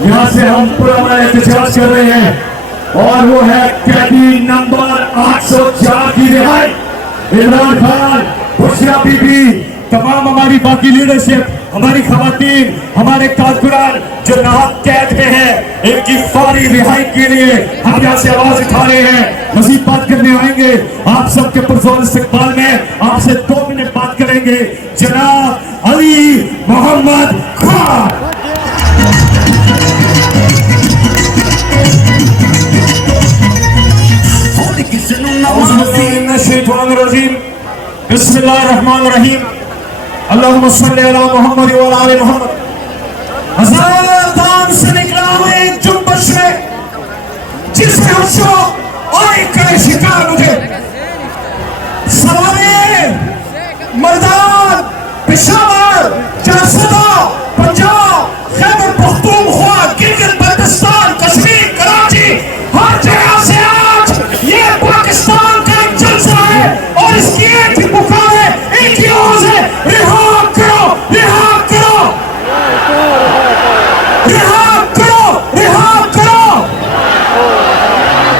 यहाँ से हम पुरअमन एहतजाज कर रहे हैं और वो है कैदी नंबर 804 की रिहाई। इमरान खान, बुशरा बीबी, तमाम हमारी बाकी लीडरशिप, हमारी खवातीन, हमारे कारकुनान जो नाहक कैद में हैं, इनकी फौरी रिहाई के लिए हम यहाँ से आवाज उठा रहे हैं। मजीद बात करने आएंगे आप सबके पुरजोर इस्तकबाल में। आपसे 2 मिनट बात करेंगे जनाब अली मोहम्मद खान। बिस्मिल्लाहिर्रहमानिर्रहीम। अल्लाहुम्मा सल्ली अला मुहम्मद व अला आलि मुहम्मद। हज़ारदान से निकला हुआ एक जुम्बश में जिसमें हंसो और एक करे शिकार मुझे सवारे मर्दान पेशावर जासदा पंजाब खैबर पख्तूनख्वा गिलगित बल्तिस्तान कश्मीर कराची हर जगह से आज ये पाकिस्तान का एक जलसा है और इसकी एक ही पुकार है, एक ही आवाज है, रिहा करो, रिहा करो, रिहा करो, रिहा करो।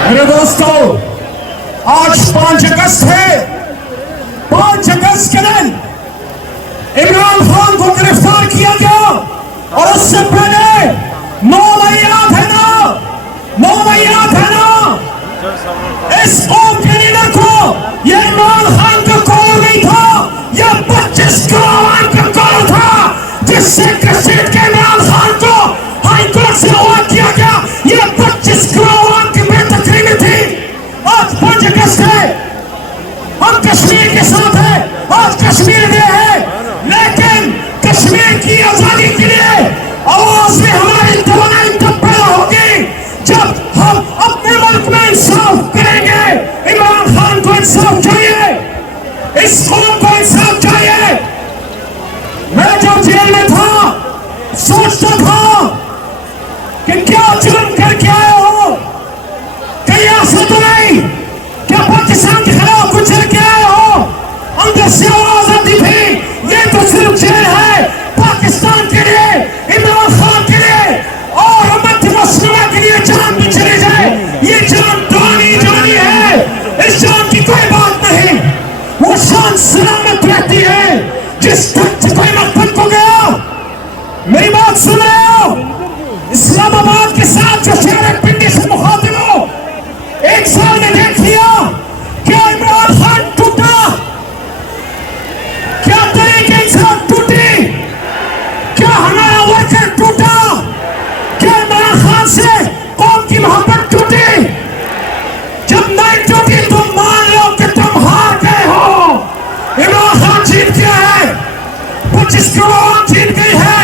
मेरे दोस्तों, आज 5 अगस्त है। 5 अगस्त के दिन इमरान खान को गिरफ्तार किया गया और उससे पहले 9 मई याद है ना, 9 मई याद है ना। इस कौम के लीडर को ये इमरान खान का कॉल नहीं था, यह 25 करोड़ का कॉल था जिससे कश्मीर के इमरान खान को हाई कोर्ट से अवार्ड किया गया। यह 25 करोड़ की बेतकरीनी थी। आज 5 अगस्त है, हम कश्मीर के साथ है, आज कश्मीर डे है, लेकिन कश्मीर की आजादी के लिए आवाज में हमारी तवानाई तब पैदा होगी जब हम अपने मुल्क में इंसाफ करेंगे। इमरान खान को इंसाफ चाहिए, इस कौम को इंसाफ चाहिए। मैं जब जेल में था सोचता था कि क्या जुर्म करके आए हो, कहीं ऐसा तो नहीं क्या पाकिस्तान के खिलाफ कुछ करके आए हो। अंदर से आवाज आती थी ये तो सिर्फ जेल है पाकिस्तान के लिए, इमरान खान के लिए और उम्मत मुस्लिमा के लिए जान भी चली जाए, ये जान जानी जानी है, इस जान की कोई बात नहीं। वो शान सलामत रहती है जिस तक कोई मकसद को गया। मेरी बात सुन रहे हो, इस्लामाबाद के साथ जो शहर पिंडी से मुखातिब हो, 1 साल में देख लिया क्या इमरान खान टूटा, क्या तरीके इंसाफ टूटी, क्या हमारा वर्कर टूटा, क्या इमरान खान से कौम की मोहब्बत टूटी। जब नहीं टूटी तो मान लो कि तुम हार गए हो। इमरान खान जीत गया है, 25 करोड़ जीत गई है।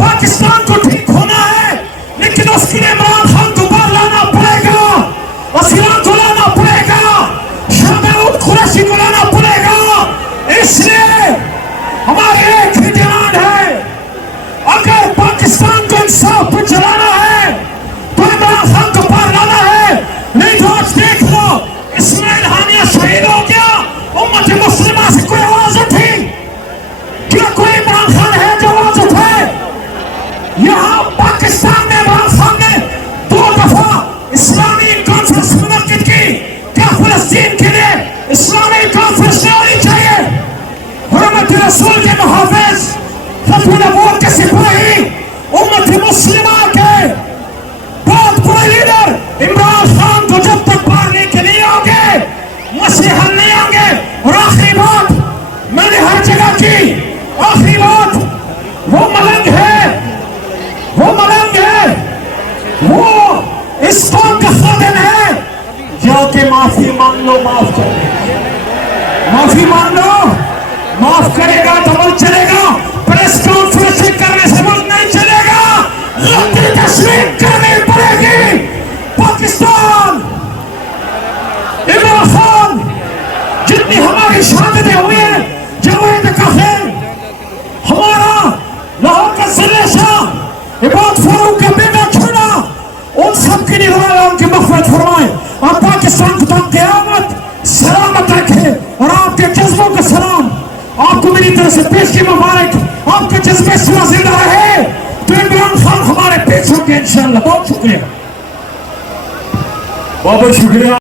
पाकिस्तान को ठीक होना है, लेकिन उसके लिए इमरान खान को बाहर लाना पड़ेगा, असीरा को लाना पड़ेगा, शाहमहमूद कुरैशी को लाना पड़ेगा। इसलिए हमारी एक ही डिमांड है, अगर पाकिस्तान को इंसाफ पर चलाना है तो इमरान खान को बाहर लाना है। नहीं तो आज देख लो, इस्माइल हानिया शहीद हो गया, उम्मत मुस्लिमा से कोई आवाज उठी, क्या कोई इमरान खान है जो आवाज उठाए। यहाँ पाकिस्तान में इमरान खान ने 2 दफा इस्लामी कॉन्फ्रेंस मुनक्किद की, क्या फलस्तीन के लिए इस्लामी कॉन्फ्रेंस नहीं होनी चाहिए। हुर्मत रसूल के मुहाफिज, फतवा नबूवत के सिपाही, उम्मत मुस्लिमा के बहुत बड़े लीडर इमरान खान को जब तक बाहर लेके नहीं आओगे, मसले हल नहीं होंगे। और आखिरी बात मैंने हर जगह की, आखिरी बात, वो मलंग है, वो मलंग है, वो इस कौम का खादिम है, जाके माफी मांग लो, माफ कर देगा, माफी मांग लो, माफ करेगा तो मुल्क चलेगा। प्रेस कॉन्फ्रेंस करने से मुल्क नहीं चलेगा, गलती तस्लीम करनी पड़ेगी। पाकिस्तान, इमरान खान, जितनी हमारी शहादतें हुई हैं, जवाहिद काफिर, हमारा लाहौर का सलेशा, इबाद फारूक का बेटा छोड़ा, उन सब की निगरानी उनकी मग़फ़िरत फरमाए और पाकिस्तान को तक क़यामत सलामत रखे। और आपके जज्बों का सलाम, आपको मेरी तरफ से पेश की मुबारक, आपके जज्बे जिंदा रहे तो इमरान खान हमारे पीछे انشاءاللہ. بہت شکریہ. بہت بہت شکریہ.